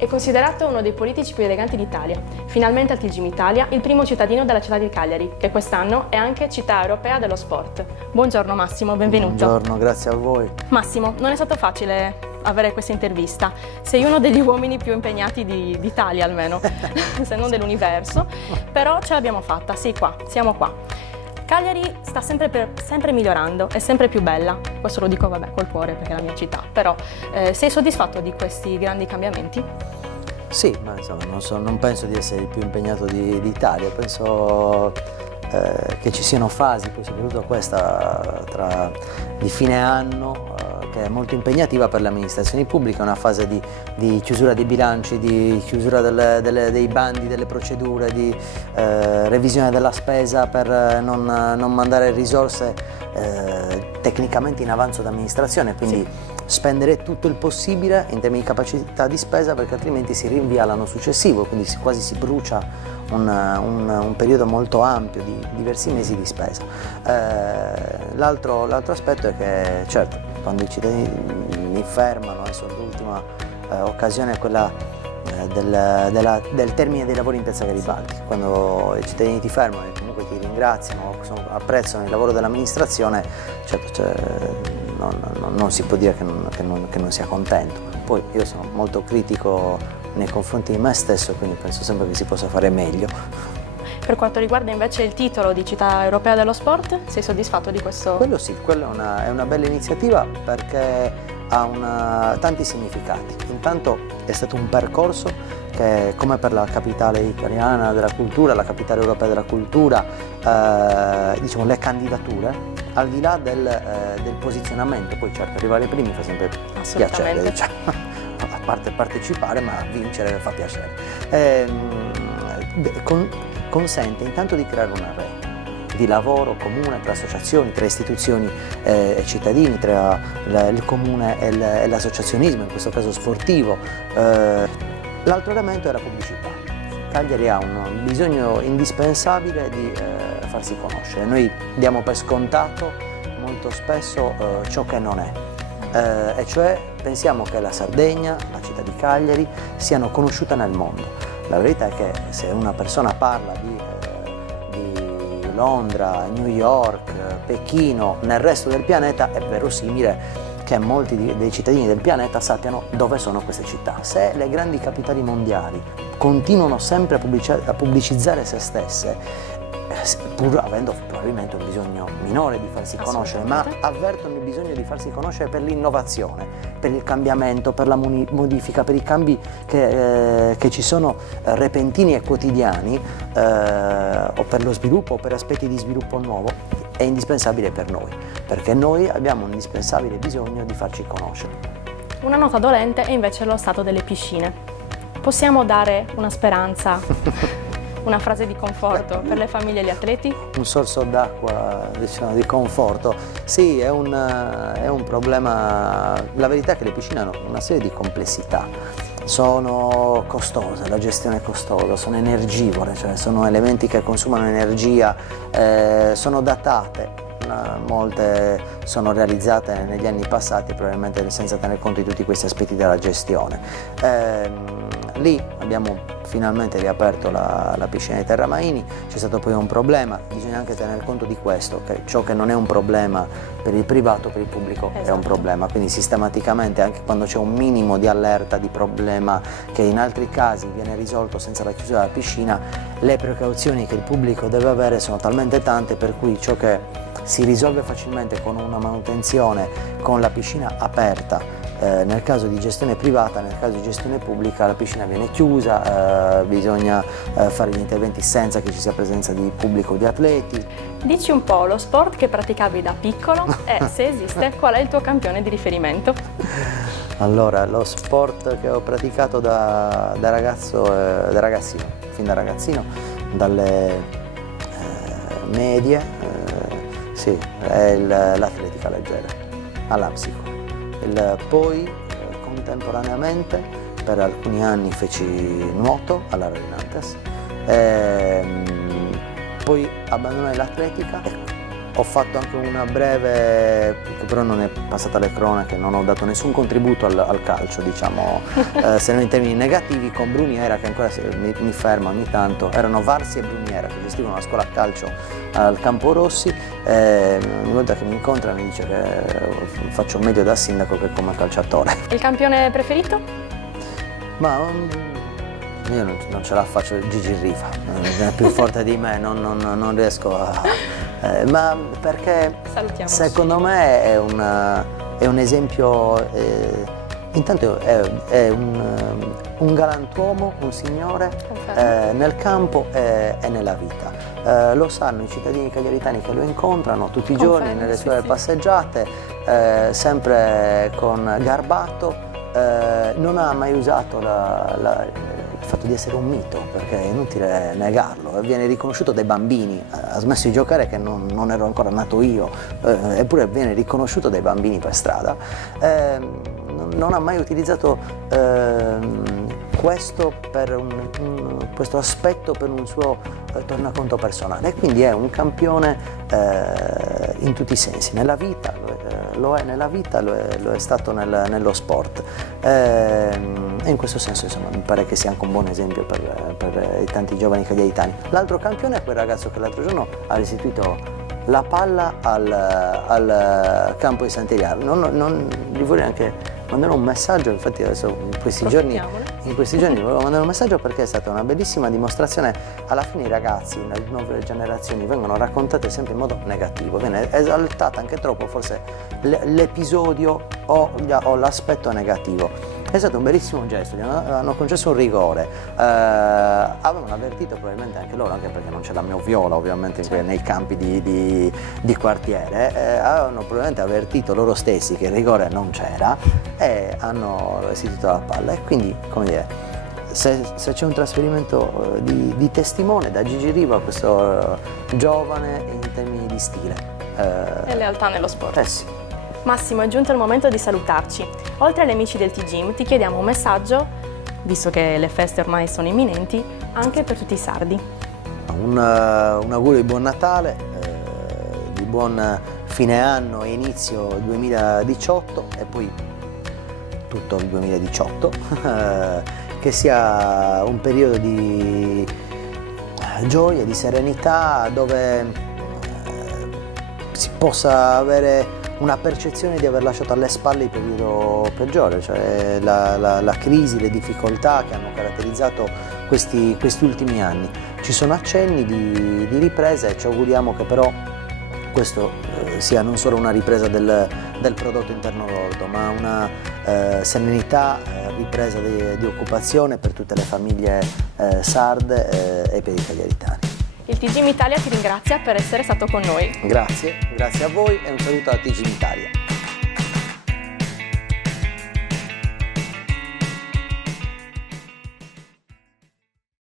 È considerato uno dei politici più eleganti d'Italia. Finalmente al TGIM Italia, il primo cittadino della città di Cagliari, che quest'anno è anche città europea dello sport. Buongiorno Massimo, benvenuto. Buongiorno, grazie a voi. Massimo, non è stato facile avere questa intervista. Sei uno degli uomini più impegnati d'Italia almeno, se non dell'universo, però ce l'abbiamo fatta, sì, siamo qua. Cagliari sta sempre migliorando, è sempre più bella, questo lo dico col cuore perché è la mia città, però sei soddisfatto di questi grandi cambiamenti? Sì, ma insomma non penso di essere il più impegnato d'Italia, penso che ci siano fasi, poi soprattutto questa di fine anno, che è molto impegnativa per le amministrazioni pubbliche, una fase di chiusura dei bilanci, di chiusura dei bandi, delle procedure, di revisione della spesa per non mandare risorse tecnicamente in avanzo d'amministrazione, quindi spendere tutto il possibile in termini di capacità di spesa, perché altrimenti si rinvia all'anno successivo, quindi quasi si brucia un periodo molto ampio di diversi mesi di spesa. L'altro aspetto è che certo, quando i cittadini fermano, adesso l'ultima occasione è quella del termine dei lavori in Piazza Garibaldi, quando i cittadini ti fermano e comunque ti ringraziano, apprezzano il lavoro dell'amministrazione, certo, non si può dire che non sia contento. Poi io sono molto critico nei confronti di me stesso, quindi penso sempre che si possa fare meglio. Per quanto riguarda invece il titolo di città europea dello sport, sei soddisfatto di questo? Quello sì, quella è una bella iniziativa perché ha tanti significati. Intanto è stato un percorso che, come per la capitale italiana della cultura, la capitale europea della cultura, diciamo le candidature, al di là del posizionamento, poi certo arrivare ai primi fa sempre piacere, diciamo, a parte partecipare, ma vincere fa piacere. Consente intanto di creare una rete di lavoro comune tra associazioni, tra istituzioni e cittadini, tra il comune e l'associazionismo, in questo caso sportivo. L'altro elemento è la pubblicità. Cagliari ha un bisogno indispensabile di farsi conoscere. Noi diamo per scontato molto spesso ciò che non è, e cioè pensiamo che la Sardegna, la città di Cagliari, siano conosciute nel mondo. La verità è che se una persona parla di Londra, New York, Pechino, nel resto del pianeta, è verosimile che molti dei cittadini del pianeta sappiano dove sono queste città. Se le grandi capitali mondiali continuano sempre a pubblicizzare se stesse, pur avendo probabilmente un bisogno minore di farsi conoscere, ma avvertono il bisogno di farsi conoscere per l'innovazione, per il cambiamento, per la modifica, per i cambi che ci sono repentini e quotidiani, o per lo sviluppo o per aspetti di sviluppo nuovo, è indispensabile per noi, perché noi abbiamo un indispensabile bisogno di farci conoscere. Una nota dolente è invece lo stato delle piscine. Possiamo dare una speranza? Una frase di conforto per le famiglie e gli atleti? Un sorso d'acqua, diciamo, di conforto. Sì, è un problema. La verità è che le piscine hanno una serie di complessità. Sono costose, la gestione è costosa, sono energivore, cioè sono elementi che consumano energia, sono datate. Molte sono realizzate negli anni passati, probabilmente senza tener conto di tutti questi aspetti della gestione. Lì abbiamo finalmente riaperto la piscina di Terramaini, c'è stato poi un problema, bisogna anche tener conto di questo, che ciò che non è un problema per il privato, per il pubblico è un problema, quindi sistematicamente anche quando c'è un minimo di allerta di problema che in altri casi viene risolto senza la chiusura della piscina, le precauzioni che il pubblico deve avere sono talmente tante per cui ciò che si risolve facilmente con una manutenzione, con la piscina aperta, nel caso di gestione privata, nel caso di gestione pubblica la piscina viene chiusa, bisogna fare gli interventi senza che ci sia presenza di pubblico o di atleti. Dici un po' lo sport che praticavi da piccolo e, se esiste, qual è il tuo campione di riferimento? Allora, lo sport che ho praticato da ragazzino, fin da ragazzino, dalle medie, sì, è l'atletica leggera, all'Apsico. Poi contemporaneamente per alcuni anni feci nuoto alla Rinantes, poi abbandonai l'atletica e Ho fatto anche una breve, che però non è passata alle cronache, non ho dato nessun contributo al calcio, diciamo, se non in termini negativi, con Bruniera, che ancora mi ferma ogni tanto. Erano Varsi e Bruniera che gestivano una scuola a calcio al Campo Rossi. Ogni volta che mi incontra mi dice che faccio meglio da sindaco che come calciatore. Il campione preferito? Ma io non ce la faccio, Gigi Riva, è più forte di me, non riesco a... ma perché secondo me è un esempio, intanto è un galantuomo, un signore nel campo e nella vita. Lo sanno i cittadini cagliaritani che lo incontrano tutti i giorni nelle sue passeggiate, sempre con garbato, non ha mai usato il fatto di essere un mito, perché è inutile negarlo, viene riconosciuto dai bambini, ha smesso di giocare che non ero ancora nato io, eppure viene riconosciuto dai bambini per strada, non ha mai utilizzato questo aspetto per un suo tornaconto personale, e quindi è un campione in tutti i sensi, nella vita, lo è stato nello sport, e in questo senso insomma mi pare che sia anche un buon esempio per i tanti giovani cagliaritani. L'altro campione è quel ragazzo che l'altro giorno ha restituito la palla al campo di Sant'Eliav. Non gli vorrei anche mandare un messaggio, infatti adesso in questi giorni volevo mandare un messaggio, perché è stata una bellissima dimostrazione. Alla fine i ragazzi, le nuove generazioni, vengono raccontate sempre in modo negativo, viene esaltata anche troppo forse l'episodio o l'aspetto negativo. È stato un bellissimo gesto, gli hanno concesso un rigore, avevano avvertito probabilmente anche loro, anche perché non c'è la Viola ovviamente nei campi di quartiere, avevano probabilmente avvertito loro stessi che il rigore non c'era e hanno restituito la palla. E quindi, come dire, se c'è un trasferimento di testimone da Gigi Riva, questo giovane in termini di stile. E lealtà nello sport. Sì. Massimo, è giunto il momento di salutarci. Oltre agli amici del TGIM ti chiediamo un messaggio, visto che le feste ormai sono imminenti, anche per tutti i sardi. Un augurio di buon Natale, di buon fine anno e inizio 2018 e poi tutto il 2018, che sia un periodo di gioia, di serenità, dove si possa avere una percezione di aver lasciato alle spalle il periodo peggiore, cioè la crisi, le difficoltà che hanno caratterizzato questi ultimi anni. Ci sono accenni di ripresa e ci auguriamo che però questo sia non solo una ripresa del prodotto interno lordo, ma una serenità, ripresa di occupazione per tutte le famiglie sarde e per i cagliaritani. Il TGIM Italia ti ringrazia per essere stato con noi. Grazie a voi e un saluto a TGIM Italia.